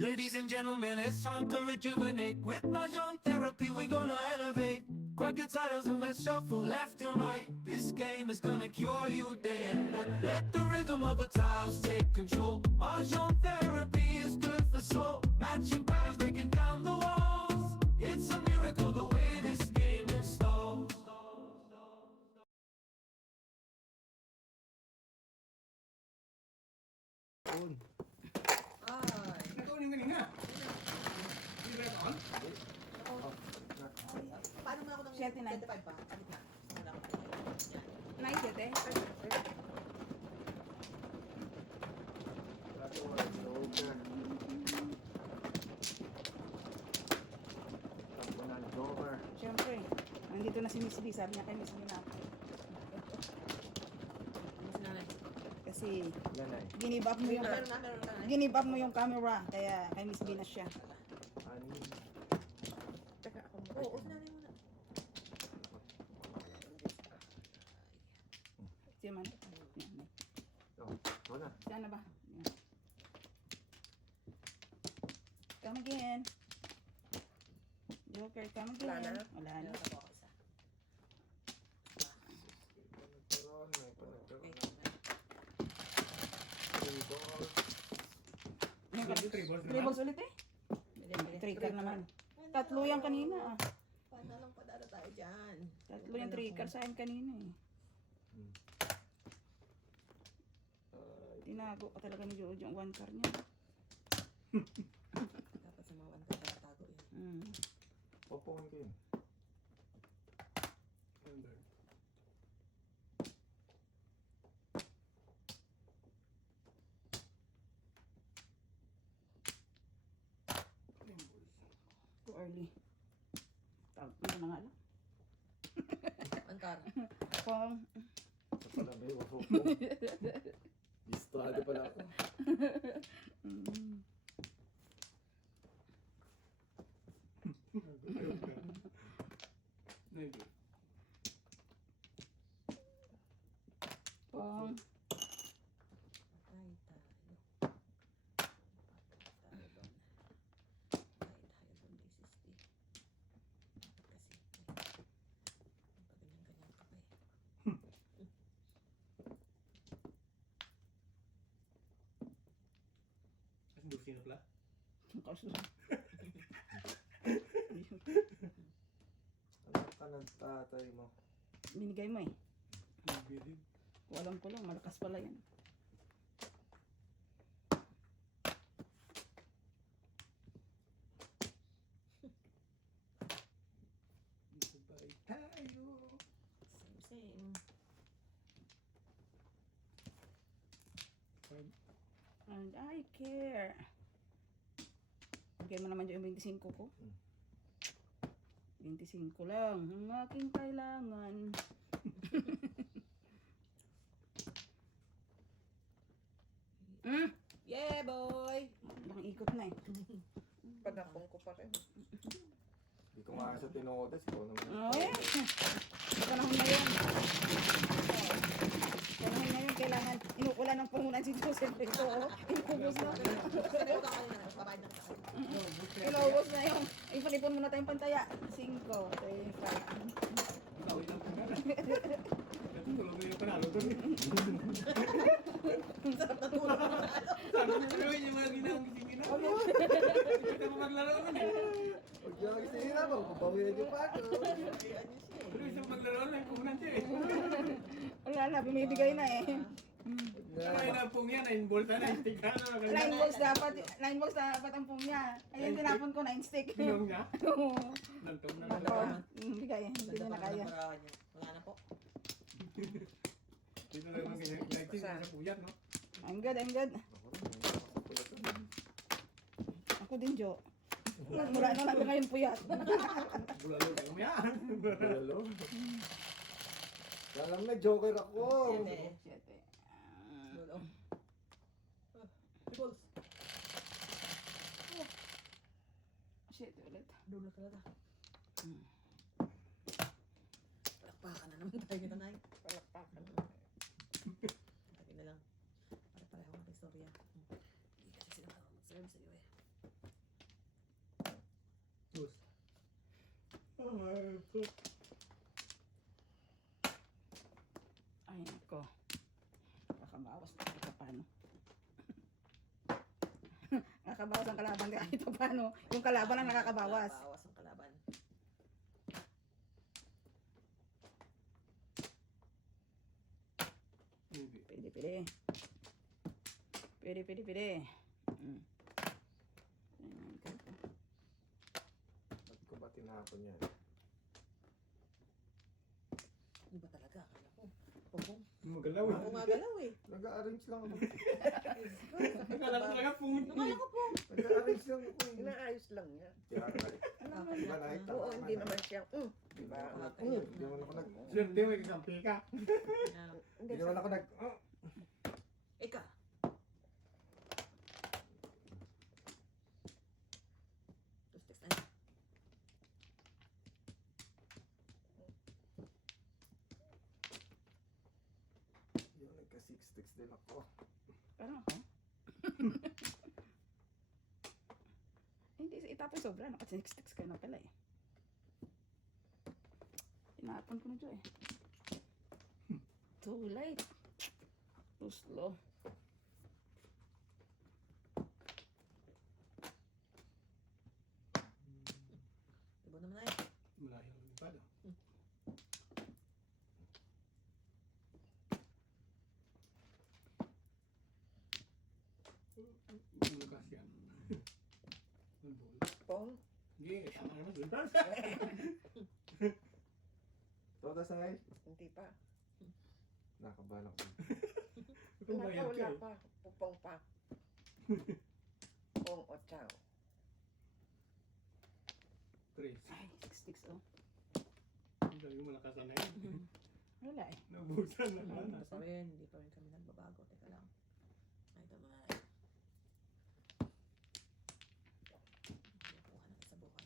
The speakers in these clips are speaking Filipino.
Ladies and gentlemen, it's time to rejuvenate. With Mahjong therapy, we're gonna elevate. Grab your titles and let's shuffle left and right. This game is gonna cure you day and night. Let the rhythm of the tiles take control. Mahjong therapy is good for soul. Matching patterns, breaking down the walls. It's a miracle the way this game installs. Ay. Nagawin yung kanina. Hindi ba ito? Paano mo ako ng 79. 25 pa? Alit na. Wala ko tayo. Yan. Nice ito eh. Siyempre, nandito na si Miss B. Sabi niya kay Miss B na ako. Ano si nanay? Kasi ginib up mo yung Meron na. ginib up mo yung camera. Kaya kay Miss B na siya. Teka, ako mo. Oo, si nanay muna. Siya man. Yan. Saan na ba? Yan. Come again. Joker, come again. Wala na? Wala na. Meron ako ako isa. Okay. Three balls ulit eh. Trigger naman. Tatlo yan kanina ah. Paano lang padala tayo dyan? Tatlo yung trigger sa akin kanina eh. Tinago ka talaga ni Jojo yung one car niya. Dapat sa mga wanta tayo tago yun. Popcorn game. Too early. Tawag mo na nga lang. Antar. Pong. Ito pala may popcorn. Listado pala ako. Pong. Ay, tayo. Tayo doon. Tayo doon, day 60. Dapat kasi, ganyan-ganyan ka pa eh. Kasi busin na pala. Kasunod. Ano ka ng tatay mo? Binigay mo eh. Bilib. Walang ko lang. Malakas pala yan. Sabay tayo. Same. And I care. Bigay mo naman dyan yung 25 ko. 25 lang. Ang aking kailangan. Yeah, boy! Lang ikot na eh. Pagapong ko pa rin. Hindi ko nga sa tinodes ko naman. Ay! Panahon na yun. Panahon na yun. Kailangan inukulan ng pangunan si Joseph. Ito, inubos na. Kanina ka kanina. Babayad na kita. Inubos na yung. Ipalipon muna tayong pantaya. 5, 3, 5. Bawi lang ka na. Ito tulog na yung panalo doon. Sarap na tulog. Sabi niyo gawin yung mga ginawang gising-ginaw. Hindi mo maglaro nun eh. Huwag niyo kasi sila mo. Papawilan niyo pa ako. Pero isang maglaro lang, puhunan siya eh. Wala na, binibigay na eh. Ano yung napong yan, 9 balls na, 9 stick na. 9 balls dapat. 9 balls dapat ang pong niya. Ayun, tinapon ko 9 stick. Inom niya? Oo. Nantong na Nako, lang. bigay. Hindi na nakaya. Wala na po. Dito na lang ganyan. Nagsin sa puyat, no? I'm good, I'm good. Ako din, Jo. Mula na lang ngayon puyat. Bulalo ka yan. Lalo. Kaya lang may joker ako. 7. Dulo. Balls. Shit, ulit. Dulo talaga. Palakpakan na naman tayo kita, Nay. Palakpakan. Lagi na lang. Para pareho ang istorya. Hindi kasi sila mag-serve sa'yo eh. Ay, nako. Nakakabawas na ito paano. Nakakabawas ang kalaban kahit paano. Yung kalaban lang nakakabawas. Bawas ang kalaban. Pwede, pwede. Pwede, pwede, pwede. Mm. Ayan, ganito. Ba't ko ba tinapon yan? Ano ba talaga? Akala ko. Pugong. Magalaw Ako nga galaw eh. Nag-arrange lang ako. Akala ko talaga punit. Akala ko po. Nag-arrange lang ako. Inaayos lang niya. Kaya nga. Diba nakita Oo, hindi naman siya. Diba? Mm. Hindi naman ako nag... Swerte mo, ikampi ka. Hindi naman ako nag... Ika. Tapos text na. Yung nagka-6-6 din ako. Parang ako. Hindi, itapon sobra. No? Kasi next ka na pala eh. Tinapon ko na dyan eh. Too late. Too slow. Ibo naman na eh. Malayo ang lipad. Lukas yan. Ang bola. Pong. Hindi, sama naman dun. Toto sa'yo? Hindi pa. Nakabahan ako. Kung bayad ka Wala eh. pa. Pupong pa. Pong o chow. Tres. Ay, 6-6 oh. Ang sabi mo malakasan na yun. Wala eh. Nabusan na Ano na. sabihin, hindi pa rin kami nagbabago. Teka lang. Ay, ito mga Hindi ako ng isa buhay.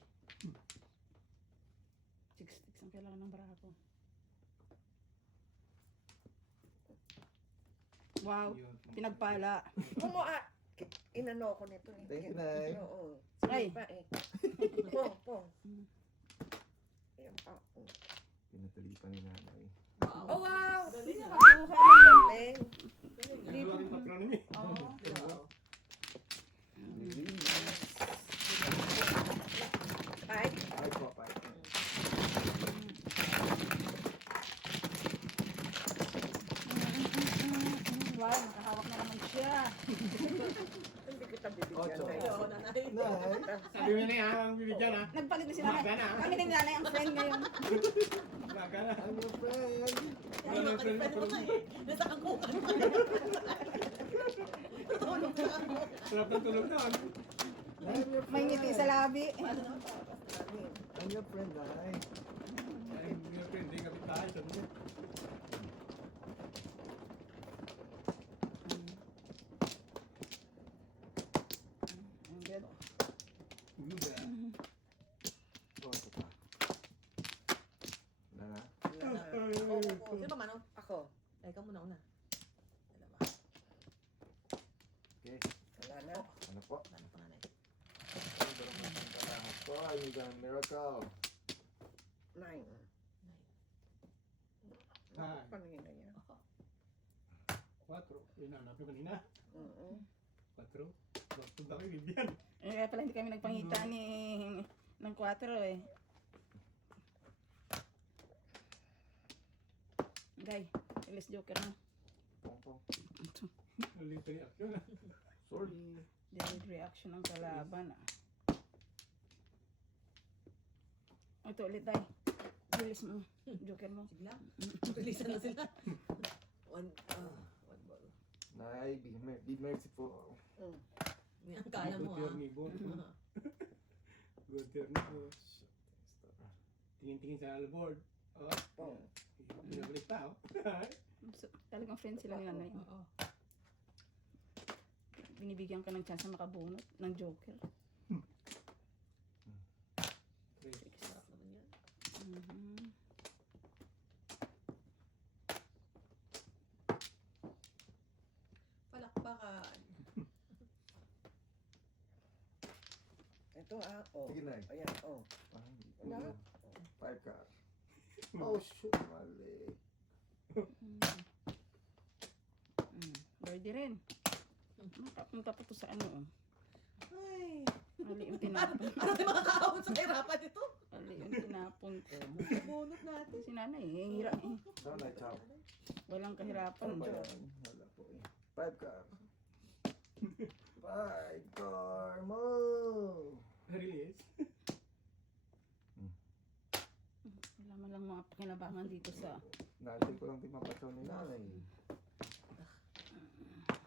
6-6 ang kailangan ng barako. Wow, Yun. pinagpala. Kumuha. Inano ko nito eh. Thank you, Nay. Oo. Ay. Sige pa eh. Pong. Ayan pa. Pinatalipan ni nanay. Wow. Oh, wow! Galing ah. Galing. Nagawa rin patron niya. Wow. Ay, Ay, papay. Wow, nakahawak na naman siya. hindi kita bibigyan. Ocho. Nay. Ayoko na nai. Nay! Sabi mo na yan, ang bibigyan ha. Nagpalit na si nanay. Umaga na. Kami ni nanay ang friend ngayon. Umaga na. I'm your friend! Ay, makalipad mo na eh. Nasa kangkungan. Tutulog ka ako. Sarap ng tulog na. I'm your May ngiti sa labi. I'm your friend, Nay. Ay, yung friend, di kapit tayo. Sabi niya. Ang good. Good ah. Toto pa. Wala na? Ako. Sino ba mano? Ako. Ay, ikaw muna una. Dalawa. Okay. Wala na. Ano po? Ano pa nanay? Ang darang ng kailangan ko. I need a miracle. 9. Ah. Paningin na niya. 4. Yun na, hanap yung kanina. 4. Punta ko yung bibigyan. Eh, kaya pala hindi kami nagpangita ni ng 4 eh. Guy, release joker na. Pong. Ulit yung reaction ah. Sorry. Delayed reaction ng kalaban ah. Ito ulit tay. Release mo. Joker mo. Sige lang. Bilisan na sila. One ball. Nay, be merciful. May ang kaya mo Good ah. ni Bon. Good turn ni Bon. Tingin-tingin sa board. Oh, Pong. pinabalik pa oh. So, talagang friend sila ni nanay. Oo. Binibigyan ka ng chance na makabunot ng joker. Sarap naman yan. Mhm. Palakpakan. Ito ah. Oh. Sige, Nay. Ayan. Oh. Ay, Wala. ulo. 5 car. Oh, shoot. Mali. Birdie rin. Punta pa to sa ano. Ay. Mali yung tinapon. Ano tayo makakaabot sa hirapan ito? Mali yung tinapon ko. Bunot natin. Si nanay eh. Hirap eh. Saan na, chow? Walang kahirapan. Ano ba yan? Wala po eh. 5 car. 5 car mo. Release. Wala man lang mga pakinabangan dito sa... Natin ko lang din mapatsaw ni nanay.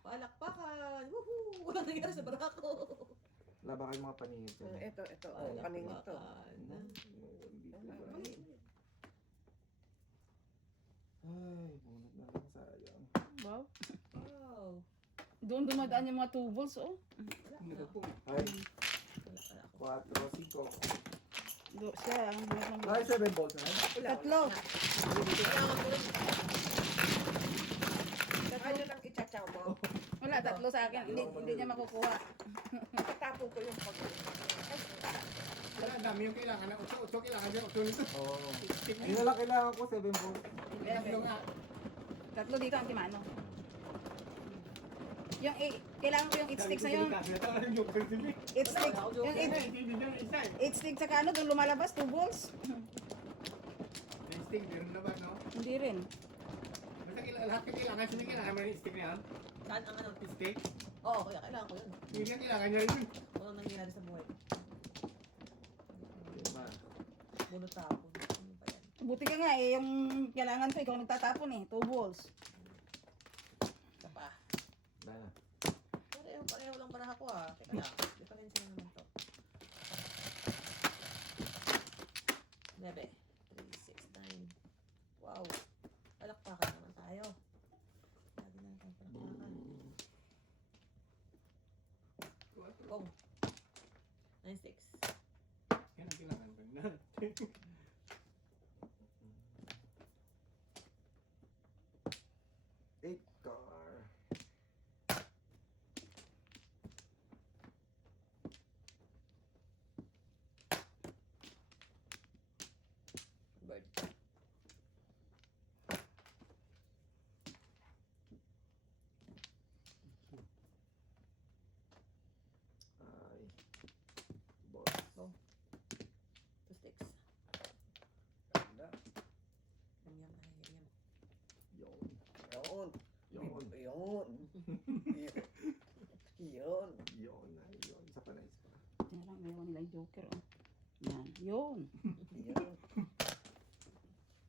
Palakpakan. Woohoo! Walang nangyari sa barako. Wala ba kayong mga paningin ko? Ito. Oh, kanina to. Hindi ko ba? Ay, bunot na lang sayang. Wow. Wow. Doon dumadaan yung mga tubos oh. Ano po? Ay, Wala. 4, 5. Siya ang Ay, 7 balls na. tatlo. Ano lang itsachaw mo? Wala, tatlo sa akin. Hindi niya makukuha. Tapon ko yung pag... Wala, dami yung kailangan na. Uto kailangan dyan. Uto nito. Oo. Yun na lang kailangan ko, 7 balls. Tatlo nga. Tatlo dito ang timano. Yung kailangan ko yung 8 sticks na yun. Yung 8 sticks. Yung 8 sticks sa kano, doon lumalabas, 2 balls. stick, meron na ba, no? Hindi rin. Basta lahat yung kailangan, sino yung kailangan mo yung stick na yan? Saan ang ano? Stick? Oo, kuya, kailangan ko yun. Yun yung kailangan niya yun. Walang nangyayari sa buhay. Lima. Bunot tapon. Ano ba yan? Buti ka nga eh, yung kailangan ko, ikaw nagtatapon eh, 2 balls. Isa pa. Wala na. Pareho lang para ako ah. Teka lang. Diferensya na naman to. 9, 3, 6, 9. Wow. Palakpakan naman tayo. Lagi na natin palakpakan. Kong. 9, 6. Yan ang kailangan ko na. 8 car. Bird. Ay. Boss. 2 sticks. Ganda. Yam. Yun. Yun. Yun. Yun. Yun. Yun. Ay, yun. Isa pa na, isa pa. Yan lang, mayroon nila yung joker oh. Yan, yun. Yun.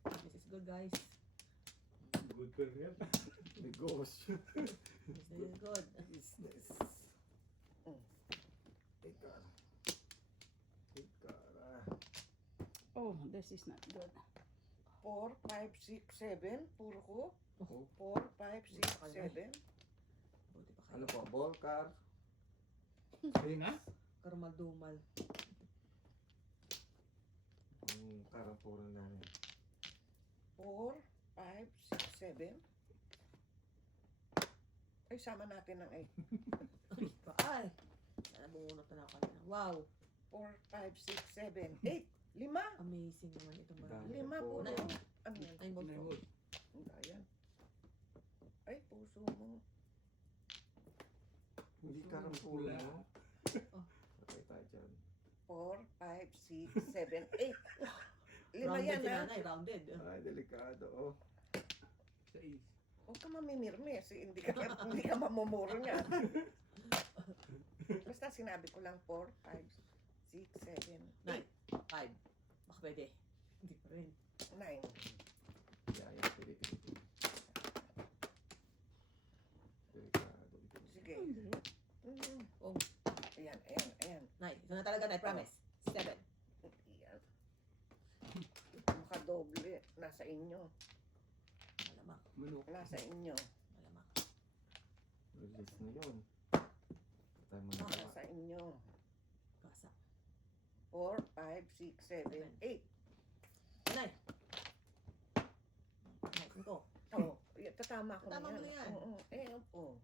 This is good, guys. Good for real. Negosyo. This is good. Business. 8 car. 8 car. Ah. Oh, this is not good. 4, 5, 6, 7. Puro ko. Oh. 4, 5, 6, 7. Buti pa kayo. Ano po? Ball car. Ayun na? Karmal-dumal. Ang karapuro namin. 4, 5, 6, 7. Ay, sama natin ng 8. Ay! Sana bumunot na ako kanina. Wow! 4, 5, 6, 7, 8. 5. Amazing naman itong Dami. barangay. 5 po na yun. Ano yan? 9 volts po. Good. Ayan. Ay, puso mo. Hindi karapuro. Wala. No? Oh. Okay tayo dyan. 4, 5, 6, 7, 8. 5 yan ha. Rounded. Ay, delikado. Oh. Sa is. Huwag ka mamimirmi. Hindi ka mamumuro niya. Basta sinabi ko lang 4, 5, 6, 7, 8. 5. Baka pwede. Hindi pa rin. 9. Yeah, yeah. Pili. Delikado. Sige. Hindi. Oh. Ayan. 9. Ito na talaga, I promise. 7. Ayan. Makadoble. Nasa inyo. Malamang. Manok. Nasa inyo. Malamang. Release na yun. Tayo mo Nasa na. inyo. Kasa. 4, 5, 6, 7, 8. 9. 5. Oo. Tatama ko Tatama na mo na yan. Oo. Oo.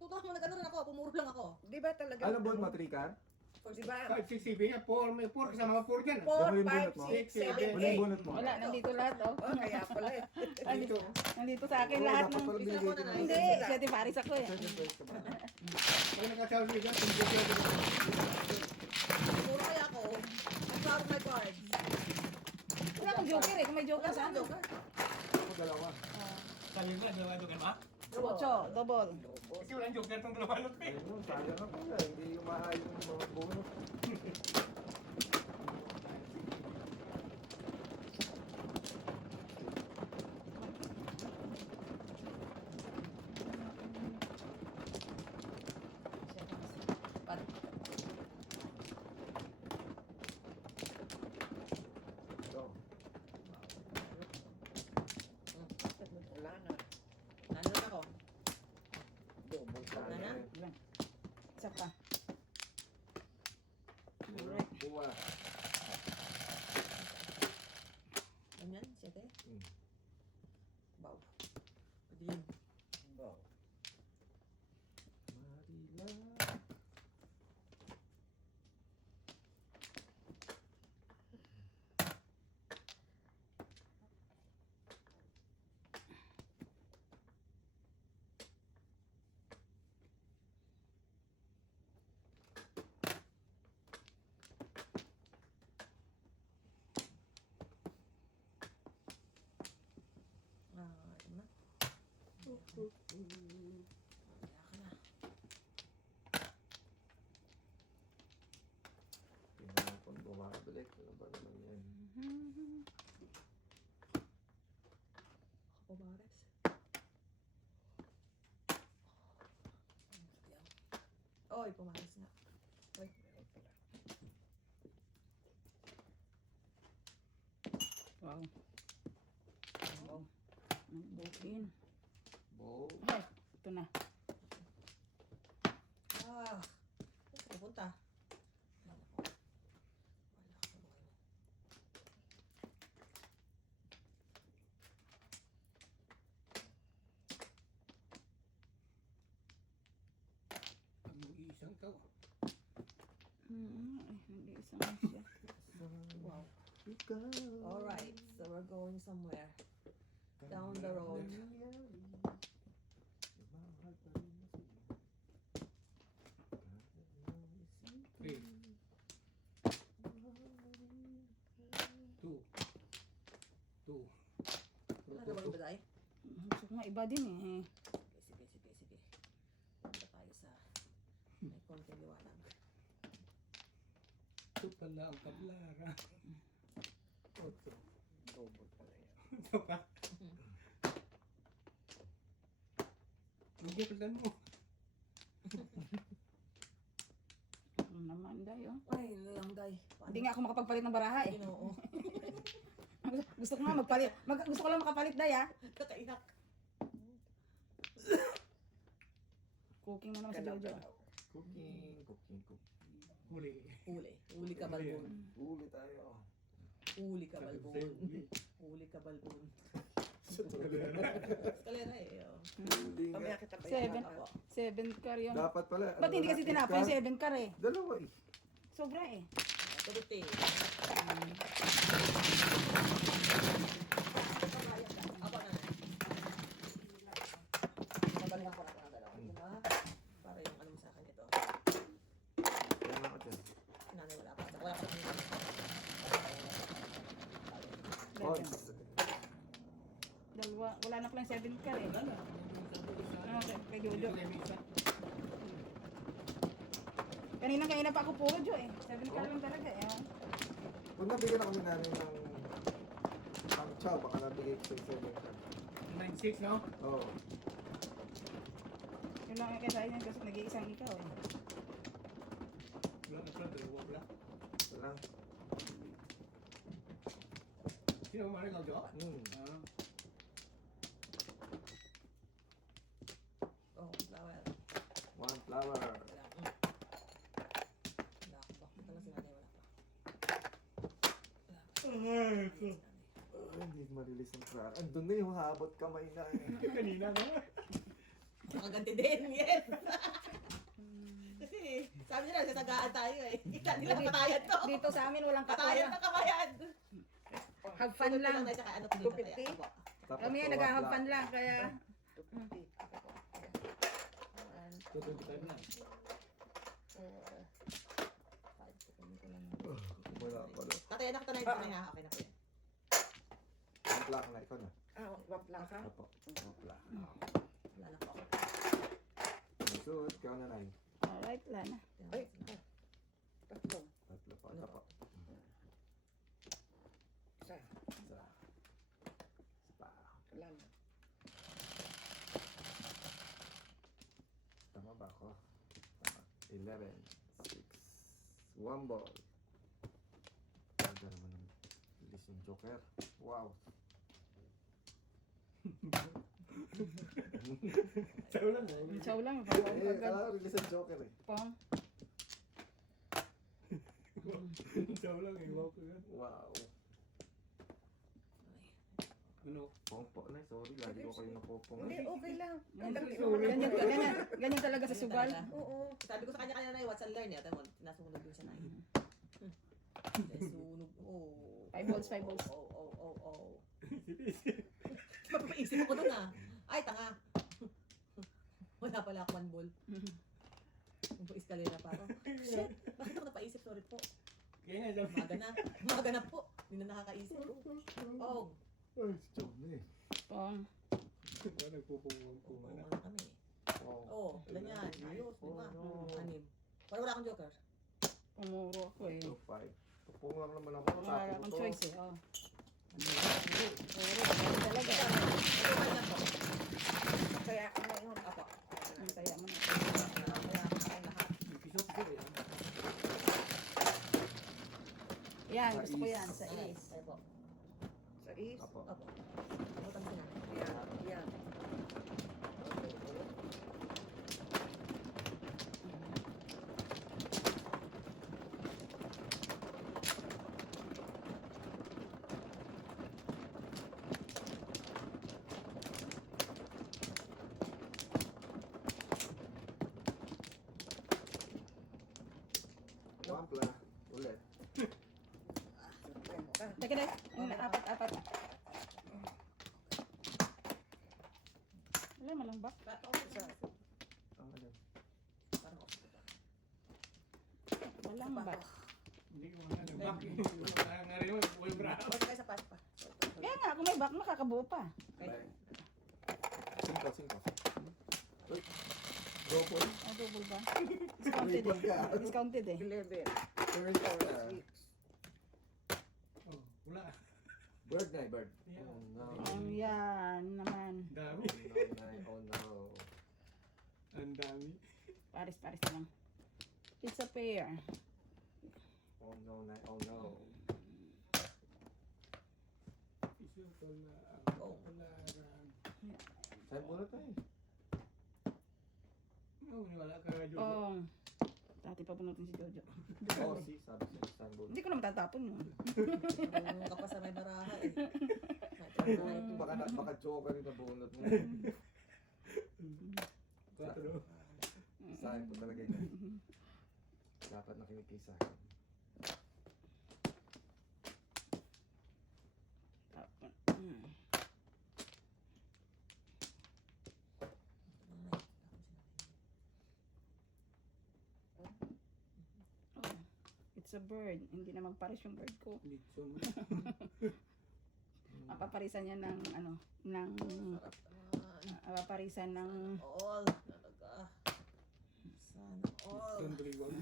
Tutama mo na gano'n ako, pumuro lang ako. Di ba talaga? Ano ball mo, 3 car? Di ba? 5, 6, 7 yan. 4, may 4 kasama ka 4 dyan. 4, Dami yung 5, bunot mo. 6, 7, Ano yung 8. bunot mo? Wala, nandito lahat oh. Oh, kaya pala eh. Dito. Nandito sa akin Oo, lahat dapat ng... pala binigay ko na. Hindi, siya di Paris ako eh. Second place ka ba? Pag nakasabi ka dyan, kung gusto ka Siguro kaya ako. Ang proud my cards. Wala akong joker eh, kung may joker Wala sa saan ano. joker. Ako dalawa. sabi mo, dalawa joker ba? Ocho, double. Kasi walang joker tong dalawa lot eh. Ayun, sayang ako yan. Hindi umaayos yung mga bunot. Ito. Wala na. Nandun ako. Double Wala na? sayang. Isa pa. Kuha. Ganyan, 7. Hmm. Wow. Din. Wow. Marila. Ito na. Kaya ka na. Tingnan kung bumabalik. Ano ba naman yan? Ako, Bares. Oy, pumaris na. Oy, meron pala. Wow. Wow. Bukin. Bow. Ay, ito na. Ah, saan ka pupunta? Ay, nako. Wala ka ba kayo? Pag mag-iisang ka. Ay, hindi isang siya. Wow. Ikaw. Alright, so we're going somewhere. Down the road. Three. 2. 2. Ano ba ba tayo? Gusto ko nga iba din eh. Sige. Punta tayo sa may konting liwanag. Ito pala ang kablara. Double pala yan. Ito pa. Lugutan mo. Ano naman dayo. Ay, lang day. Hindi nga ako makapagpalit ng baraha eh. Ginoo. Gusto ko nga magpalit. Gusto ko lang makapalit day ah. Kakaiyak. Cooking na naman si Jojo. Cooking. Huli. Uli ka balbon. Uli tayo. Uli ka balbon. Uli ka balbon. Eskalera eh. Oh. Hindi nga. Mamaya kita ba Seven. ako? 7 car yung... Dapat pala. Ba't hindi kasi tinapon yung 7 car eh? Dalawa eh. Sobra eh. Turuti. Apa na? Babalikan ko na ito ng dalawa. Diba? Para yung ano mo sa akin ito. Kaya nga ako dyan. Nanay wala pa. Wala pa rin. Odds. Dalawa. Wala na pala yung 7 car eh. Ano kay Jojo. Kanina pa ako puro Jo eh. 7 car lang talaga eh. Oh. Kung nabigyan ako ni nanay ng pang chow, baka nabigay ko sa 7 ka. 9-6, no? Oo. Yun lang kaya sa inyo kasi nag-iisang ikaw eh. Wala na pala, dalawa pala. Ito lang. Sino mo maring Jo? Hmm. Oh, flower. One flower. Wala. Wala ako ba? Ito lang si nanay wala pa. Wala. Hindi marilis ang crack. Andun na yung habot kamay na eh. Kanina, no? Makaganti din, yes! Kasi Sabi nila, sasagaan tayo eh. Kita nila patayan to. Dito sa amin walang Patayan kataya. na kabayan. Have fun lang. Tayo sa ano, pinita tayo. Apo. Tapos Kami yan, nag-have fun lang. Kaya, 225 na. Wala pa doon. Tatay, anak, tanay ha. Okay na po yan. Ang black na, ikaw na. Wag lang ha. Apo. Ang black. Wala lang po ako. Suot, ikaw na 9. alright, Lana. Ay, Tatlo pa. Tapo. Isa. Spa. Tama ba ako? Tama. 11. 6. 1 ball. Ganda naman ng bilis yung joker. Wow. Sayo lang eh. Chow lang. Eh, kala ko bilis ang joker eh. Pong. Sayo lang eh. Wow ko yan. Wow. Ano? Pongpo na, sorry. Lagi ko kayo napopong. hindi, okay lang. Ganyan talaga sa sugal. Oo. Sabi ko sa kanya kanina na watch and learn eh. Ate mo, nasunog yung siya na eh. Nasunog. Oh. 5 balls, 5 balls. Oh. Mapapaisip ako dun ah. Ay, tanga. Wala pala ako 1 ball. Yung po escalera pa ako. Shit, bakit ako napaisip? Sorry po. Kaya nga, sabi. Umaga na po. Hindi na nakakaisip. Oh, Ay, joke na eh. Pong. Wala nagpupungong po. ano kami. Oh. Oh, ganyan. Ayos, lima. Anim. Wala akong joker. Pumuro ako eh. 2, 5. Pupong lang naman ako. Wala Tapo akong to. choice eh. Oh. Puro, ganyan talaga. Ito ba lang po? Kaya ako na yun. Apo. Ang kaya mo na. Kaya ako na lahat. Piso-piso eh. Yan, Sa gusto ko is. yan. Sa is. Ay po. Sa is. Apo. Apo. Butang ko na. Yan. Wampla. Ulit. Teka na. Apat. Wala, malambak. Ang ano. Malambak. Hindi ko nga nag-back eh. Kaya nga rin mo, walang braso. Pwede kayo sa pas pa. Kaya nga, kung may back, makakabuo pa. Okay. 5. Uy. Go for it. Ah, double ba? Discounted Wait, eh. wag ka. Discounted eh. 11. Turn for Oh, wala. bird na bird. Yeah. Oh no. Yan naman. Dami. Oh no. Ang dami. Paris na lang. It's a pair. Oh no. Oh no. Piso pala. Oh. Wala. Saan muna tayo? Oh, wala ka Jojo. Oh. Dati pa punutin si Jojo. Oh, si sabi sa Istanbul. Hindi ko naman tatapon yun. Marunong ka pa sa may baraha eh. Baka joker yung nabunot mo. 4. Saan po talaga yun. Dapat nakikisa. Tapon. Hmm. Oh. It's a bird. Hindi naman pares yung bird ko. Litso mo. Paparisan niya ng ano, ng paparisan ng All. Talaga. Sana all. Sandali wag.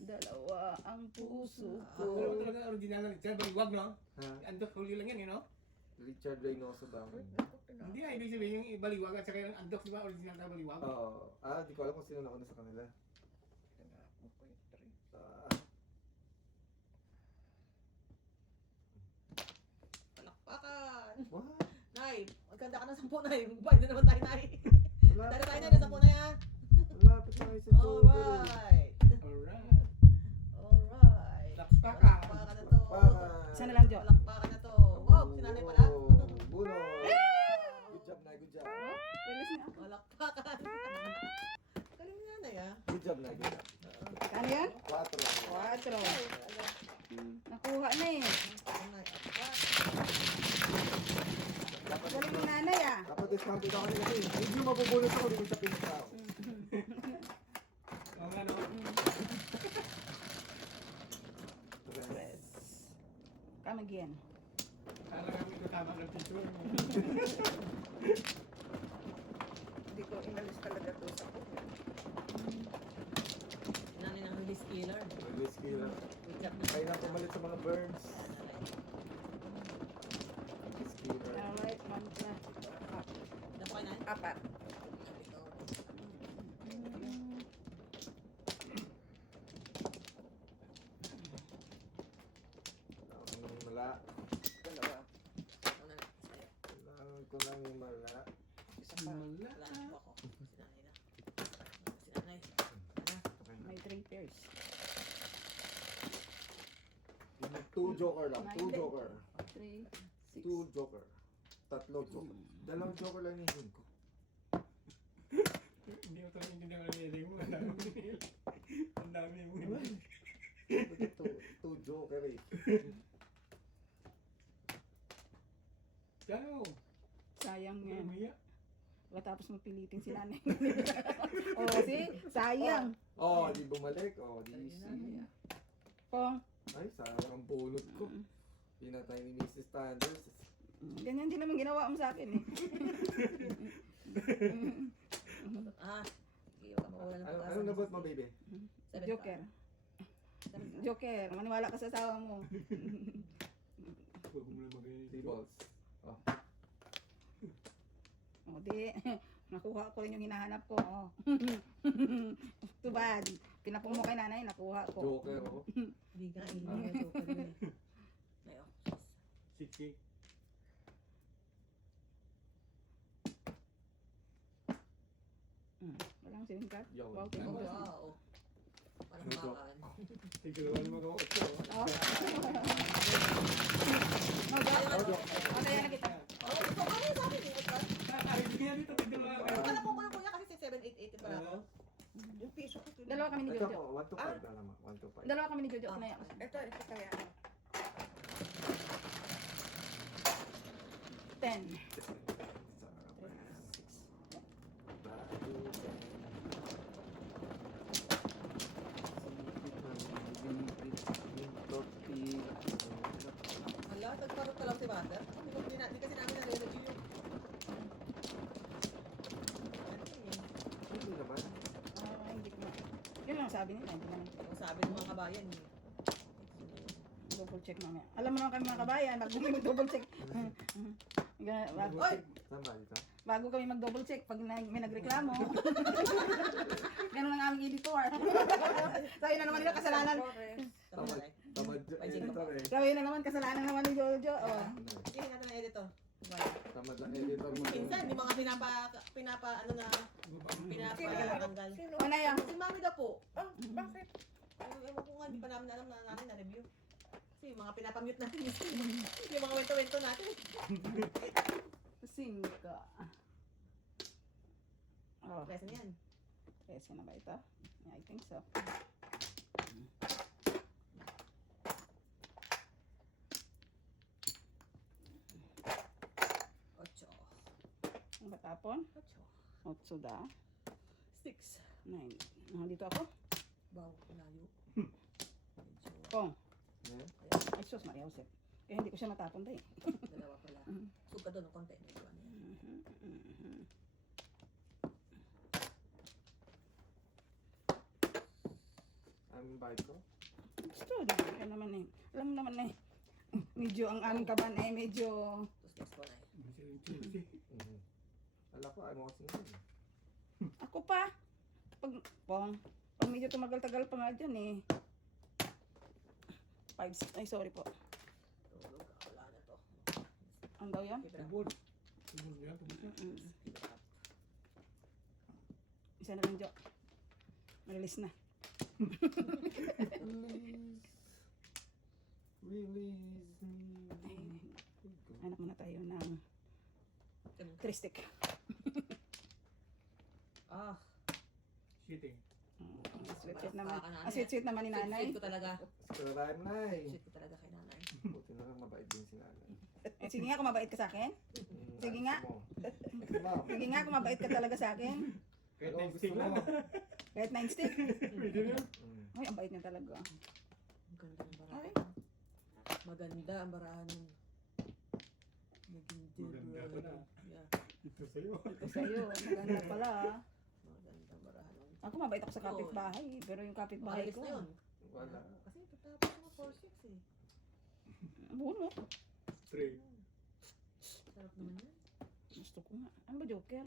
dalawa ang puso Pero ko. talaga original na Richard, baliwag no? Ha? Andok huli lang yan, you know? Richard Reynoso ba? Hindi nga, ibig sabihin yung baliwag at saka yung andok, di ba? Original na baliwag. Oo. Di ko alam kung sino nauna sa kanila. Palakpakan. What? Nay, magkanda ka ng 10 Nay. Bayad na naman tayo Nay. Dali tayo Nay, ng 10 na yan. Malapit na kayo sa joker. Alright. Alright. Alright. Lakpakan. Palakpakan na to. Palakpakan. Isa na lang, Jo. Palakpakan na to. Wow, sinanay pala. Buno. Good job, Nay. Good job. Release na. Palakpakan. Galing nga Nay ah. yan? 4. 4. Nakuha na eh. Dapat Galing ni nanay ah. dapat discounted ako kasi medyo mabubulot ako, di ko siya pinita. Oo nga, no? Press. Come again. Parang kami ko tama ng picture. Hindi ko inalis talaga to sa ko. Nanay ng release killer. Release killer. Kaya na pumalit sa mga birds. Release killer. Alright, one plus. Napaka na? 4. Ang mala. 2. Kailangan ko lang yung mala. Isa pa. Wala na po ako. Si nanay na. Si nanay. Okay na. May 3 pairs. 2 joker lang. 2 joker. 3, 6. 2 joker. 3 joker. Dalawang joker lang yung ko. Hindi mo talaga hindi naman nilay mo. Ang dami mo nilay. Ang dami mo nilay. 2 joker eh. Diyan, Sayang yan. umiyak. Pagkatapos mo pilitin si nanay. Oh, see? Sayang. Oh, di bumalik. Oh, di si. Pong. Ay, sayang ang bunot ko. Pinatay ni Mrs. Thunders. Ganyan din naman ginawa mo sa akin eh. Ah. Hindi ka mawala ng pag-asa. Anong nabot mo, baby? 7 Joker. Joker, maniwala ka sa asawa mo. Huwag mo lang magaling. 3 balls. O di, nakuha ko rin yung hinahanap ko. Oh. Too bad. Pinapong mo kay nanay, nakuha ko. Joker, oh. Hindi ka hindi ka joker yun eh. Ayo. 60. Walang siling card. Yaw. Wow, Oh, tingnan mo. wow. Parang bakaan. Siguro wala magawa ito. Oh. No, go. Okay, yan na kita. Oh, ito ano yung sabi niyo? Ay, hindi nga dito. Tignan mo lang kayo. Alam ko kuya kuya kasi 788 pala ako. Yung piso ko. Dalawa kami ni Ito Jojo. po, 1 to 5 na naman. 1 to 5. Dalawa kami ni Jojo. Ano yan? Ito kaya. 10. Hala, nagparot ka lang si Butter. Hindi kasi namin na-review yung... Hindi naman. Hindi ko na. Yun lang sabi nila. Hindi naman. Ang sabi ng mga kabayan eh. Double check mamaya. Alam mo naman kami mga kabayan, bago kami mag-double check. Oy! Tama dito. Bago kami mag-double check pag may nagreklamo. Ganun ang aming editor. Sabi na naman nila kasalanan. Tama na eh. Tamad editor eh. Sabi na naman kasalanan naman ni Jojo. Oh. Sige natin ang editor. Tamad lang editor mo. Minsan, di mga pinapatanggal. Sino? Ano yan? Si Mami daw po. Ah, bakit? Ewan ko nga, hindi pa namin alam na namin na-review. Kasi yung mga pinapamute natin, yung mga wento-wento natin. 5. Oh, Lesson yan. pesa na ba ito? Yeah, I think so. Ocho. Ang batapon? Ocho. 8 da. Six. 9. Dito ako? Baw, layo. Pong. Yeah. Ay, sus, Maria Jose. Kaya hindi ko siya matapon tayo. Dalawa pala. Sug ka doon ng konti. Medyo ano yan. Ang bike ko. Gusto, di ba? Kaya naman eh. Alam mo naman eh. Medyo ang aming kaban eh, medyo... Tapos next ko na eh. Kasi yung Tuesday. Alam ko, ano kasi yun. Ako pa. Pag medyo tumagal-tagal pa nga dyan eh. 5, ay sorry po. Tulog. Wala na to. Ang daw yan? Keep it up. Tubod. Tubod yan. Tubod yan. Keep it up. Isa na lang, Jo. Release na. Release me. Hanap muna tayo ng Ganun. 3 stick. Ah. Shitting. Sweet naman. Baka nanay. Ang sweet naman ni nanay. Sweet ko talaga. Screwdriver na eh. Sweet ko talaga kay nanay. Buti na lang mabait din si nanay. Eh, sige nga, kung mabait ka sa akin. Sige nga. Ma'am, Sige nga, kung mabait ka talaga sa akin. Kahit anong na gusto yung mo? Kahit 9 stick. Pwede na. Ay, ang bait niya talaga. Ang ganda ng barahan. Ay. Maganda ang barahan nun. Naging Maganda pa na. Yeah. Ito sa'yo. Ito sa'yo, maganda pala ah. Maganda ang barahan nun. Ako mabait ako sa kapitbahay, pero yung kapitbahay Maalis ko, na yun. Wala. Kasi tatapos ako 4-6 eh. bunot. 3. Sarap naman yan. Gusto ko nga. Ano ba, Joker?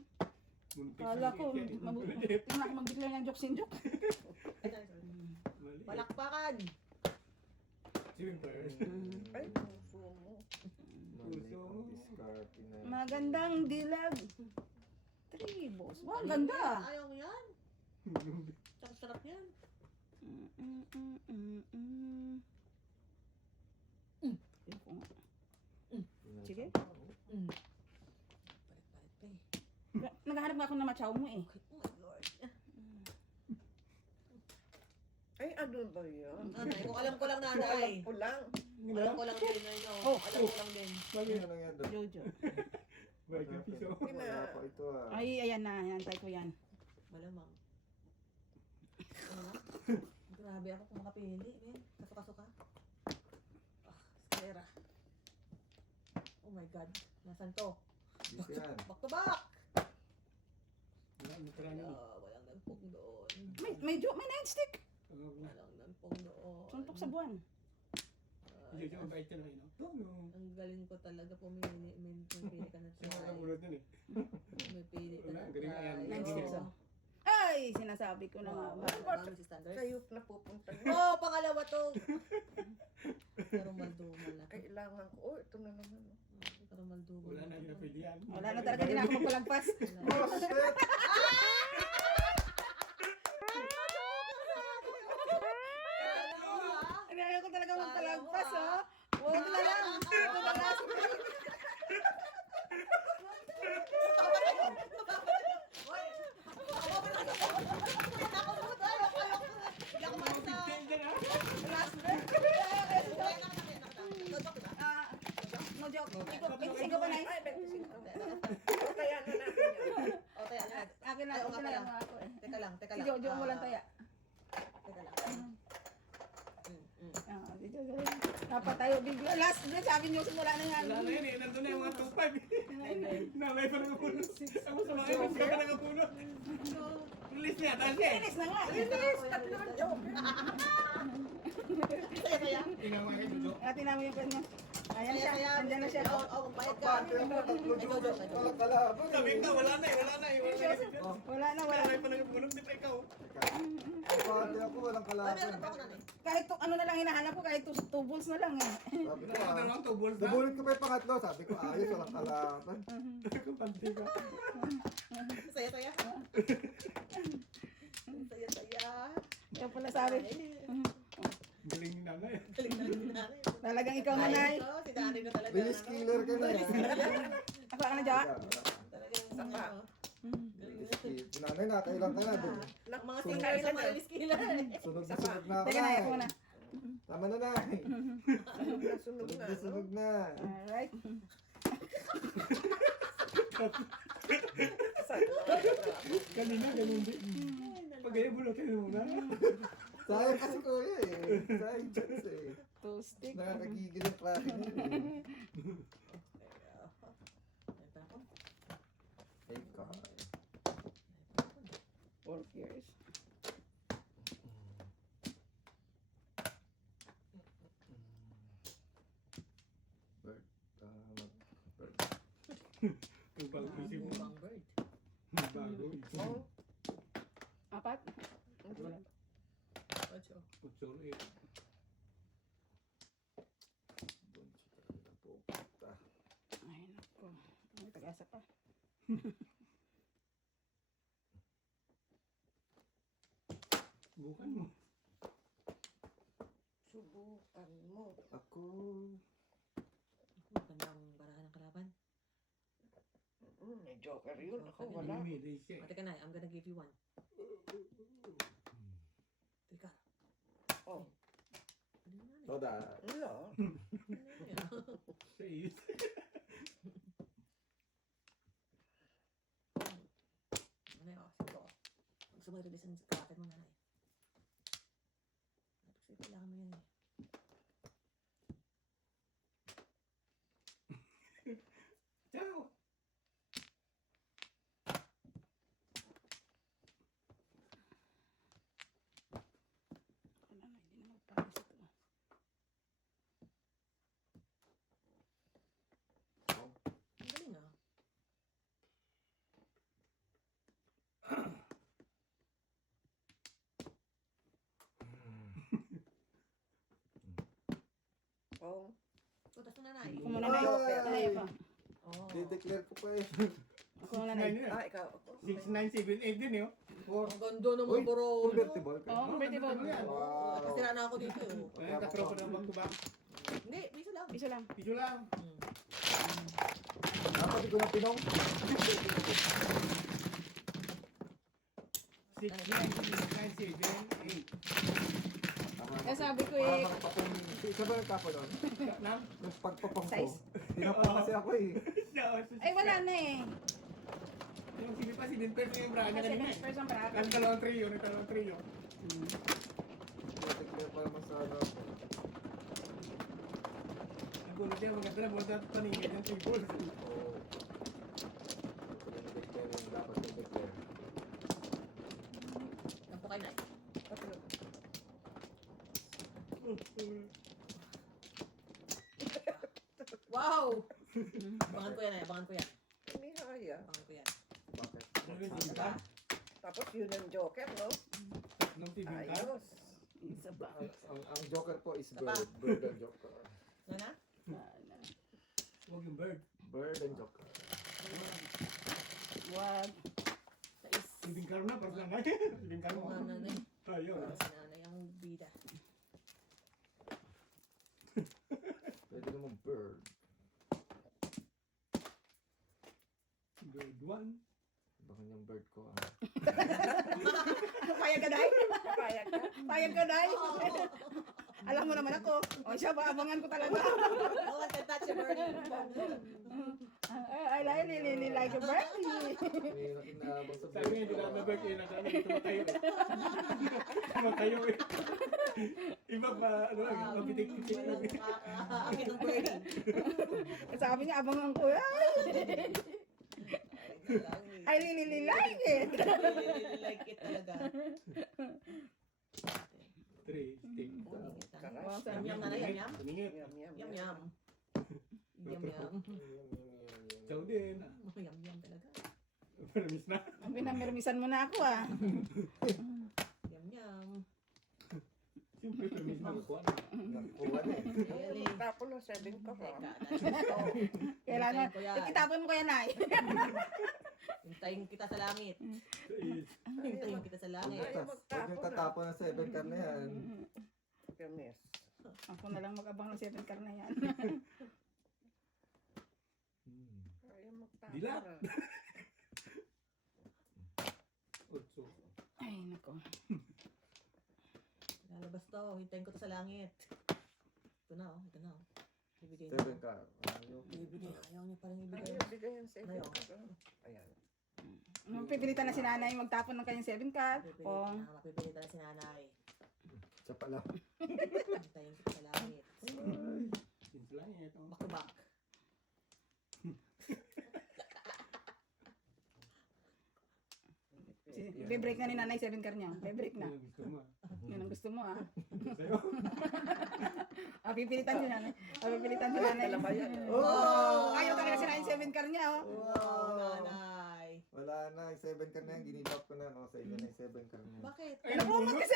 Muntik Kala sa ko, liit yan, eh. tingnan ako mag-declare ng joke-sin-joke. Mali. Palakpakan! Siyempre. Ay, puso mo. Mali ang diskarte na yun. Magandang dilag. 3 boss. Wow, ang ganda. Ayaw mo yan. Sarap yan. Yun ko nga. Sige. Mm. Palit-palit pa eh. Naghahanap nga ako ng machaw mo eh. Oh my Lord. Ay, ano ba yan? Nanay, kung alam ko lang Yung nanay. alam ko lang. Alam ko lang din. Ay, no. Oh, Alam ko lang din. Mali ano yan doon? Jojo. Balik ang piso. Wala pa ito ah. Ay, ayan na. Hintay ko yan. Malamang. Ano na? Grabe ako kung makapili. Men. Kasuka-suka. Ah, skera. Oh my God. Nasaan to? Dito yan. Back to back! Wala, natira na. Walang nagpong doon. May 9 stick. Walang nagpong doon. Suntok sa buwan. Hindi siya mabait ka na yun. Ang galing ko talaga pumili. May pili ka na Sino try. ang ulod nun eh. May pili ka Wala, na galing try. yan. Oo. 9 sticks oh. Ay, sinasabi ko na nga. Mami si Standard. Sa'yo na pupunta. Oh, pangalawa to. Pero maldumal na. Kailangan ko. Oh, ito na naman. oh. Pero maldumal Wala na, hindi na pwede yan. Wala na talaga din ako magpalagpas. Oh shit! Ayaw ko talaga magpalagpas oh. Huwag na lang. Ito na lang. Ah, no joke. Ikaw ka na Ay, 25. Kaya na natin yan. O, taya na. Akin na, Ay, oo nga lang pala. ako eh. Teka lang, teka Si lang. Jojo mo lang taya. Teka lang. Ah, si Jojo lang. Napatayo bigla. Last na sabi niyo simula na yan. Wala na yun eh. Nandun na yung mga 2-5. Namay pa nakapuno. Ako sa mga iba pa nakapuno. Release niya, taas siya eh. Finish na nga. Bilis! Tatlo ang joke. Saya, saya. Tingnan mo kayo, Jojo. Tingnan mo yung kanya. Ayan siya. Saya, saya. Andyan na siya. Oh, bayad ka. Pati ako tatlo Jojo. Walang kalaban Sabi eh. ka, wala na eh, wala na eh. Wala na eh. Wala na, wala. Namay pa nakapuno, di pa ikaw. Pati ako walang Ay, kalaban. meron pa ako nanay. Kahit ano na lang hinahanap ko, kahit 2 balls na lang eh. Sabi ko Wala na ah. lang, 2 balls na. Nabulit ko pa yung pangatlo. Sabi ko ayos walang kalaban. Kapanti ka. Saya, saya. Saya, saya. Ikaw pala sabi. Galing ni nanay. Galing na rin nanay. Talagang ikaw nanay. Ito, si Danny na talaga. Release ano, killer ka na eh. Ako ang nadya. Talaga yung saka. Galing na. Si nanay na, kailan ka na doon. Mga singer sa mga release killer. Sunog na sunog na ako Teka na, na ako muna. Tama na na. Nasunog na. Sunog na. Alright. Kanina, ganun din. Pag ganyan, bulutin mo na. Sayang kasi kuya eh. Sayang chance eh. 2 stick. Nakakagigil yung klase niya eh. Hey, God. 4 years. Bird. Bird. Yung bago isip mo. Bang bird. Bago isip mo. 4. Ocho. Putsor eh. Doon siya talaga pupunta. Ay, naku. May pag-asa pa. Bukan mo. Subukan mo. Ako. Magandang barahan ng kalaban. May joker yun. Ako wala. Lumili siya eh. Ate ka na, I'm gonna give you one. Oh. Toda. No. Seis. Ano yun? Sige ko. Gusto mo i-release sa kapatid mo, nanay. Kasi kailangan mo yan eh. Ciao. Nanay, hindi na magpares ito. Ang galing ah. Oh. Putas na nanay. Ako muna, Nay. Nanay ako. Oo. Di-declare ko pa eh. Ako muna, Nay. 6, 9 yun. Ah, ikaw. 6, 9, 7, 8 din yun. Four. Ang ganda naman, Uy, bro. convertible ka. Oo, convertible. Yan. Wow. Kasi na ako dito. Ayan, tatlo ko na back to back. Hindi, bisa lang. Isa lang. Video lang. Dapat di ko na pinong. 6, 9, 7, 8. Kaya sabi ko Parang eh, nakapapong. Isa ba nagtapo doon? Na? Yung pagpapong ko. Size? Tinapong kasi ako eh. ay wala na eh. Yung sige pa, sinimper niya yung brand niya Kasi kanina. next person para ako. Nagdalawang trio, nagdalawang trio. Di-declare pa naman sa ano. Nagulat niya, maganda na, buwan natin paningin yung table. Oo. Di-declare yung dapat i-declare. Yan po kayo, nay. Wow! Abangan ko yan, ay. Abangan ko yan. Hindi haya. Abangan ko yan. Bakit? Ano yung tibita? Tapos yun ang joker, no? Nung tibita? Ayos. Isa ba? Ang joker po is Tapa. bird. Bird and joker. Ano na? Huwag yung bird. Bird and joker. Wag. Sais. Libing karo na, parang langay. Libing karo Mga mo. nanay. Ayun. Si nanay ang bida. Pwede naman bird. Bird 1. Baka yung bird ko ah. Payag ka, Day? Payag ka. Payag ka, Day? Alam mo naman ako. O siya ba, abangan ko talaga. Oh, I can touch a birdie. I like a birdie. May inaabang sa Sabi nga, hindi na na-bird yun. Nakala, tumatayo eh. Tumatayo eh. Iba pa, ano lang, mapitik-pitik lang eh. Akin ang birdie. Sabi niya, abangan ko. I really like it. Like it talaga. 3, stick. Wow, Yum yum nanay, yum yum. Tumingit. Yum, yum, Yum yum. yum. Yum yum. Chow din. Yum yum talaga. Permis na. Pinamirmisan mo na ako ah. Yum yum. Siyempre, permis na. Nakuha na eh. Really. Tapos na 7 ka pa. Teka, Kailangan, Hintayin ko yan. itapon mo kaya, Nay. Hintayin kita sa langit. Is, Hintayin kita sa langit. Huwag yung tatapon ng 7 car na yan. Permis. Ako na lang mag-abang ng 7 car na yan. Ayaw magtapon Dilat. na. 8. Ay, nako. Lalabas to. Hintayin ko to sa langit. Ito na, oh. Ito na, oh. Ibigay 7 niya. car. Ano? Ibigay. Ayaw niya parang ibigay. Ayaw bigay yung 7 Ayaw. ka. Ayan. Pipilitan na si nanay magtapon ng kanyang 7 car. O, Mapipilitan na si nanay. Siya pala. Hintayin kita sa langit. Since lang eh. Ito. Back to back. be-break na ni nanay 7 car niya. Be-break na. Yung gusto mo. Yun ang gusto mo ah. Sa'yo. Pipilitan si nanay. Pipilitan si nanay. Dalawa yan. Oh! Ayaw talaga si nanay 7 car niya oh. Wow, nanay. Wala na. Yung 7 car na yan. Ginibap ko na. No? Sa inyo na yung 7 car na yan. Bakit? Ay, nabunot. Kasi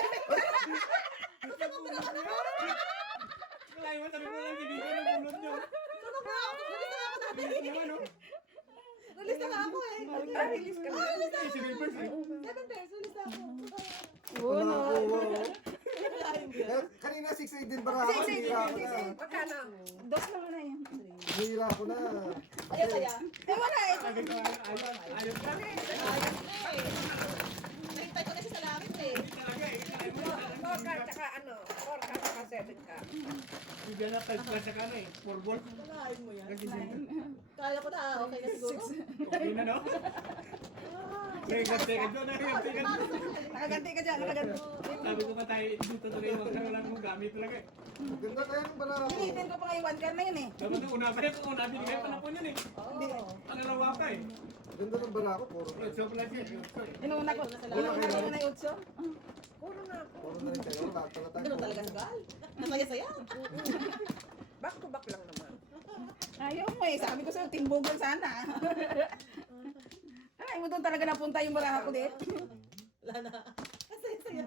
Wala yung sabi mo lang, hindi ko nabunot nyo. Tulog na ako. Release na ako natin. Naman oh. Release na ako eh. Release ka na. Release na Eh, si Rivers eh. 7 pesos. Release na ako. Oo, no. Kanina 6-8 din para ako. 6-8 din, Hihira ko 6-8. na. Magkano? Dos naman na yun. Hihira ko na. Ayaw saya. Eh wala eh. Ayaw ka. Nahintay ko na siya sa langit eh. Talaga eh. 4 ka, tsaka ano, 4 ka, tsaka 7 ka. Bigyan na 5 plus saka ano eh, 4 ball. Kalahin mo yan. Kasi Kala ko na, okay na siguro. okay na, no? May gante ka doon, nakaganti ka doon. Nakaganti ka dyan, nakaganti. Sabi ko pa tayo, dito tuloy yung mga wala mong gamit talaga eh. Ganda kaya ng bala ako. Pilitin ko pa nga yung 1 car na yun eh. Dapat nung una pa yun, kung una binigay pa na po yun eh. Oo. Pangalawa pa eh. Ganda ng bala ako. Puro na. So plus yun, so eh. Inuna ko na yung 8. Puro na ako. Puro na rin kayo. Lahat pala tayo. Ganun talaga sugal. Nasaya-saya. Back to back lang naman. Ayaw mo eh. Sabi ko sa'yo, timbugan sana. Ay mo doon talaga napunta yung baraha ko din. Wala na. Nasaya-saya.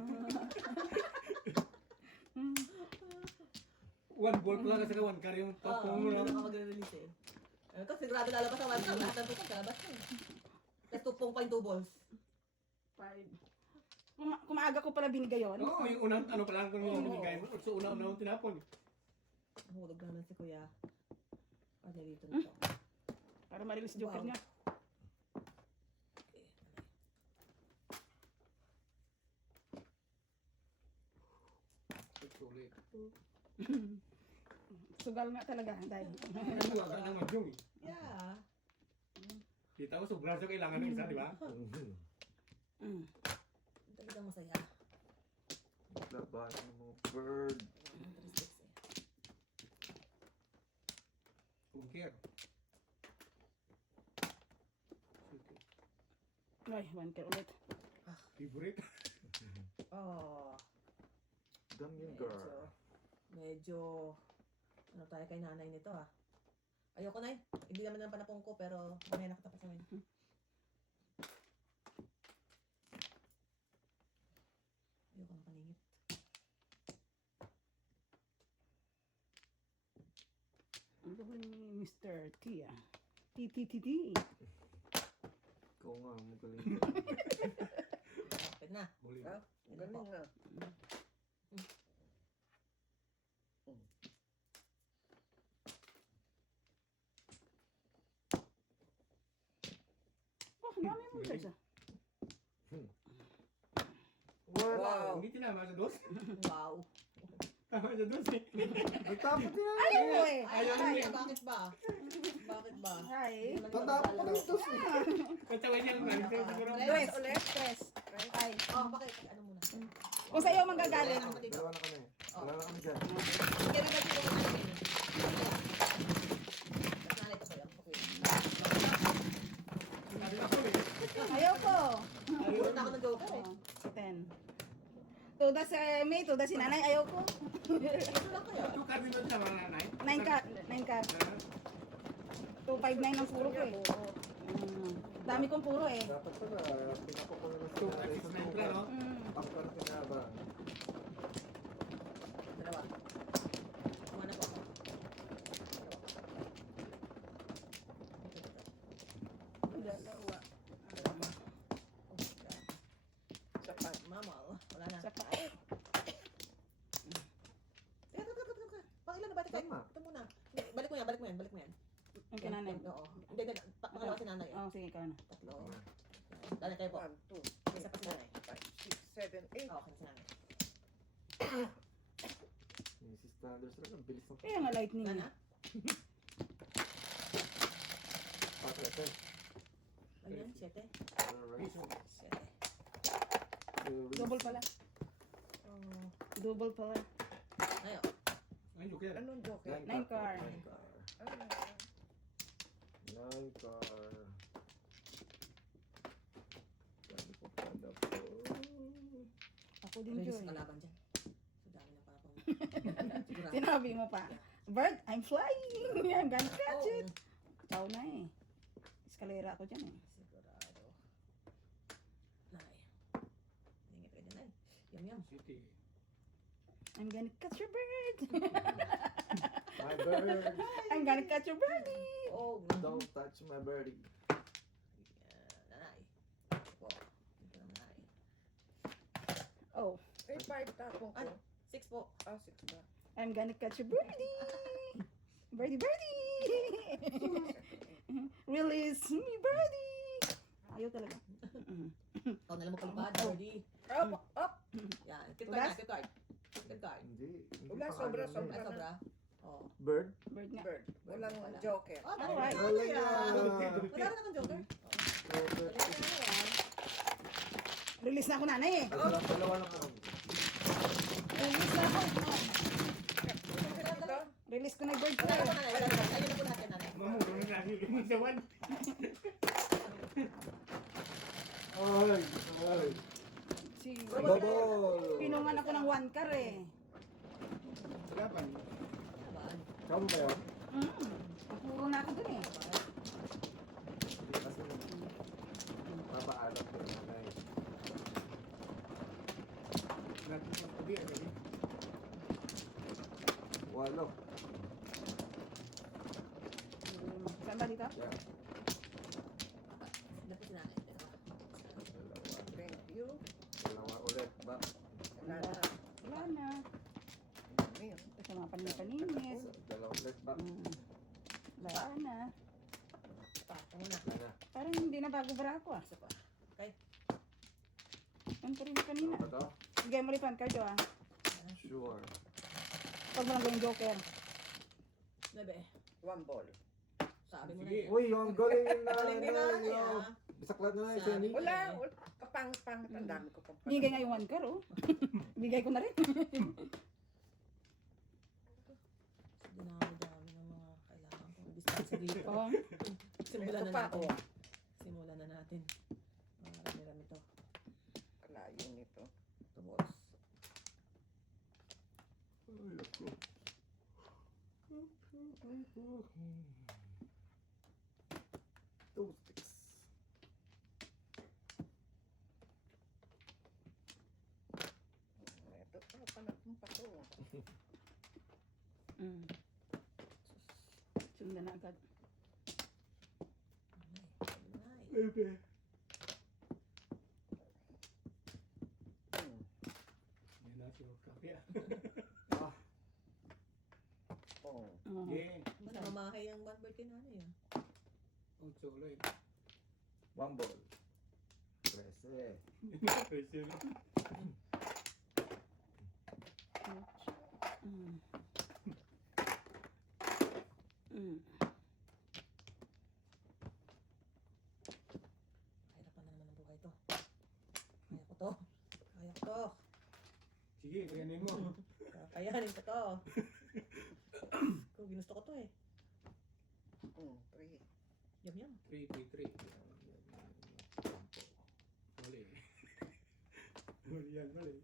1 ball plus saka 1 car yung top Oo, mo hindi lang. na mag-release eh. Ito, sigurado lalabas ang 1 lahat ng tupong lalabas na eh. Tapos tupong pa yung 2 balls. Kumaaga ko pala binigay yun. Oo, yung unang ano pa lang kung yung binigay mo. So una yung tinapon. Hulog naman si kuya. Kanya dito nito. Para ma-release joker niya. Sulit. Sugal nga talaga. Dahil. Ano ka ng madyong eh. Yeah. Kita ko sobrang sa kailangan ng isa, di ba? Mm. Talagang masaya. Laban ng mga bird. 36 eh. Bunker. Ay, 1 car ulit. Favorite. Oh. Damn girl. Medyo, ano tayo kay nanay nito ah. Ayoko na eh. Hindi naman ng panapong ko pero mamaya nakatapat sa amin. Ayoko ng paningit. Ang gawin ni Mr. T ah. T. Ikaw nga, magaling. Kapit na. Muli. Ah, galing nga. Oh, dami mo siya siya. Wala. Wow. Hindi tinama sa dos. Wow. Tama sa dos eh. Nagtapot yan. Ayaw mo eh. Ayaw mo eh. Bakit ba? Bakit ba? Ay. Natapot ko rin ito. Katawan niya lang. Siguro. Stress. Stress. Ay. Oh, bakit? Ano muna? Kung sa'yo manggagaling. Dalawa na kami. Wala na kami dyan. Kaya rin natin ito natin. Nanay ko sa'yo. Okay. Ayaw ko. Puro na ako ng joker eh. Oh, 10. Tuda si May, tuda si nanay, ayaw ko. Ito lang kayo. Two card din sa mga nanay. 9 ka, 9 ka. 259 ang puro ko eh. Dami kong puro eh. Dapat pala, pinapapala na Two sila card sa 6 tuka. no? Ako pa rin pinabang. Dalawa. Kuha na po ako. Dalawa. Sa pag. Mamal. Wala na. Saka, Teka. Pangilan na ba? Teka. Tama. Ito muna. Hindi, balik mo yan. Balik mo yan. ang kananay. Oo. Hindi. Pangalawa si nanay. Oh, sige ka na. Tatlo. Nanay kayo po. 1, 2, Isa pa si nanay. 5, 6, 7, 8. Okay, si nanay. Yung si Standards lang, ang bilis ng Kaya nga lightning. Wala na? patrete. Ayun, 7. Alright. 7. Double pala. Oh. Double pala. Ayo. Ay, joker. Anong joker? 9 car. 9 car. 9 car. Sabi ko pala po. Ako din, Ready Joy. sa kalaban dyan. So, dami ng papang. Sigurado. Sinabi mo pa. Bird, I'm flying! I'm gonna catch Oo. it! Ikaw na eh. Eskalera ako dyan eh. Sigurado. Nanay. Hindi nga pwede nanay. Yum. City. I'm gonna catch your bird! My bird. I'm gonna catch your birdie! Oh, Don't touch my birdie. nanay. Oh, dito na nanay. Oh, Ay, 5 tapong ko. Ano? 6 po. Ah, 6 ba? I'm gonna catch your birdie! Birdie, birdie! Release me, birdie! Ayaw talaga. Ikaw na lang magpalipad, birdie. Up, up. Yan. Kit card Ulas? na, kit card. Kit card. Hindi. Wala, pa sobra, kaya sobra. Ay, sobra. Oh. Bird? Bird nga. Bird. Walang Wala. joker. Oh, Alright. Wala yan. yan. Wala rin akong joker. Joker. Wala na yan. Release na ako nanay eh. Dalawa lang ako. Release na ako. Release ko na yung bird ko. Wala na po, nanay. Wala na po. Ayun na po natin, nanay. Mamuro na lagi kami sa one. Ay, ay. Si Bubble. pinungan ako ng 1 car eh. Laban. Laban. Kamu ba yun? Napuro na ako dun eh. Hindi kasi papaalam ko yung nanay. Laban sa tabi. Walo. Saan ba dito? Yan. Sila po si nanay. Dalawa. Thank you. Dalawa ulit ba? Wala na. Wala na. Ayun. Ito sa mga panin-paninit. Dalawa ulit ba? Wala na. Pa, muna. Ano? Parang hindi na bago bara ako ah. Isa pa. Ang pa rin kanina. Ano ba to? Bigay mo rin pan card ah. Sure. Pag mo lang gawing joker. Bebe. 1 ball. Sabi mo na Sige. yun. Uy, yung galing yun na. Galing din na, ano, nanay, yung ah. Bisaklat na na yung Sabi. Jenny. Wala. Kapang-pangit. Ang dami ko pang Bigay nga yung 1 car oh. Bigay ko na rin. Dinami-dami ng mga kailangan kong i-discuss dito. Oo. Simulan Ito na pa, natin. oh. Simulan na natin. Marami-rami to. Kalayo nito. Ito, boss. Ay, ako. Two sticks. Ito pa. Panatong pa to. Sundan na agad. Ay. Bebe. Yan na si Kapi. Ah, Oh. Yeah. Namamahay ang one bird kay nanay ah. Oh, solo eh. one ball. Trece. Pressure. Kahirapan na naman ang buhay to. Kaya ko to. Kaya ko to. Sige, kayanin mo. Kakayanin ko to. Kung ginusto ko to eh. 3. Yum yum. 3, 3, 3. Mali. Mali yan, mali.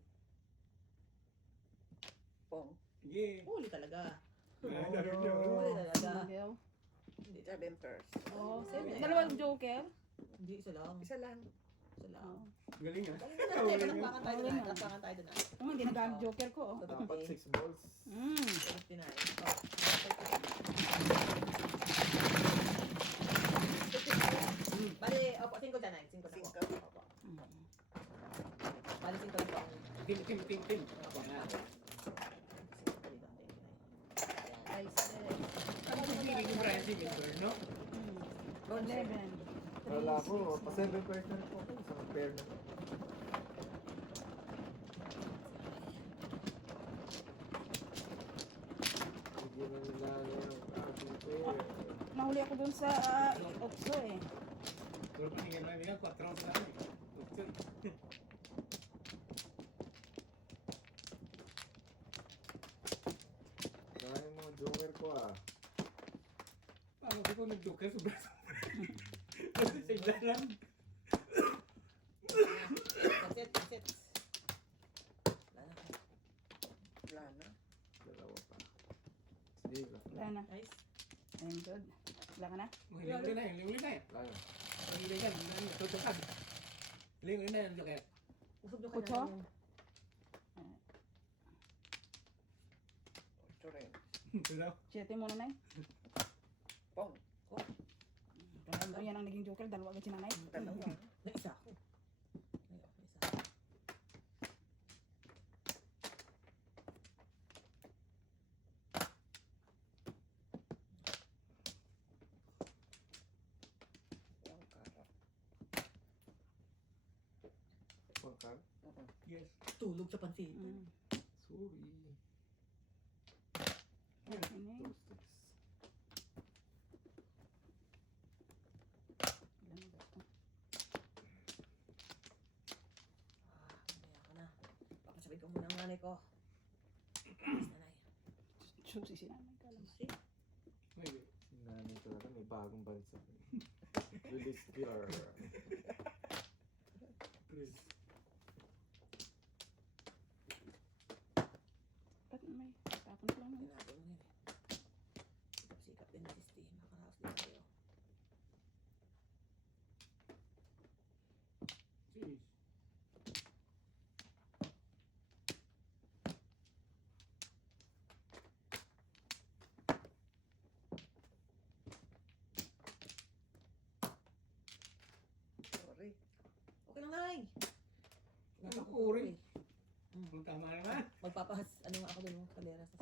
Pong. Sige. Huli talaga. Ah, sabi niyo. Huli talaga. Bigay. Hindi, 7 pairs. Oh, seven. Dalawang joker. Hindi, isa lang. Isa lang. Isa lang. Oh. Galing ah. Galing na natin. Palakpakan tayo doon. Palakpakan tayo doon. Kung hindi nagamit joker ko oh. Dapat 6 balls. 59. Oh. Bali, opo, 5 dyan, 5 na po. Cinco. Opo. Bali, 5 lang po. Tim. Yan. Ay, Ano yung feeling yung Brian Silver, no? 11. Wala ko. Pa 7 pairs na rin po. Isang pair na. Sige na nila yung ating pair. Nahuli ako dun sa Oxo eh. Pero paningin lang nila, 4 rounds lang eh. Okay. Kaya yung mga joker ko ah. Paano ko nag-joker sobra-sobra? Kasi sa igla lang. That's it, that's it. Wala na. Wala na. Dalawa pa. Sige, last Wala na. Nice. I'm good. Wala ka na? Hiling na yan. Layo. Hiling yan. Tutukan. Hiling na yan, joker. Usog nyo Kutso? ka na. 8 rin. Diba? 7 muna na eh. Pong. Kaya yan ang naging joker. Dalawa agad si nanay. Dalawa. Naisa ako. Naisa ako. Ang karap. One card. Yes. Tulog sa pansit. Mm. Sorry. Okay na Two yun. sticks. Ilan na ba ito? Mamaya ko na. Papasabihin ko muna ang nanay ko. Yes, nanay. Susi si nanay ka lang. Susi. Maybe. Si nanay talaga may bagong balik sa akin. Release killer. Please. Ba't may tapon ko lang yun? Ginagawa mo yun eh. Sikap-sikap din ni Sisti. Makaraos din tayo. Jeez. Sorry. Okay lang, nay. Ano, uri? Eh. Tama naman. Magpapahas, ano nga ako dun, kalera sa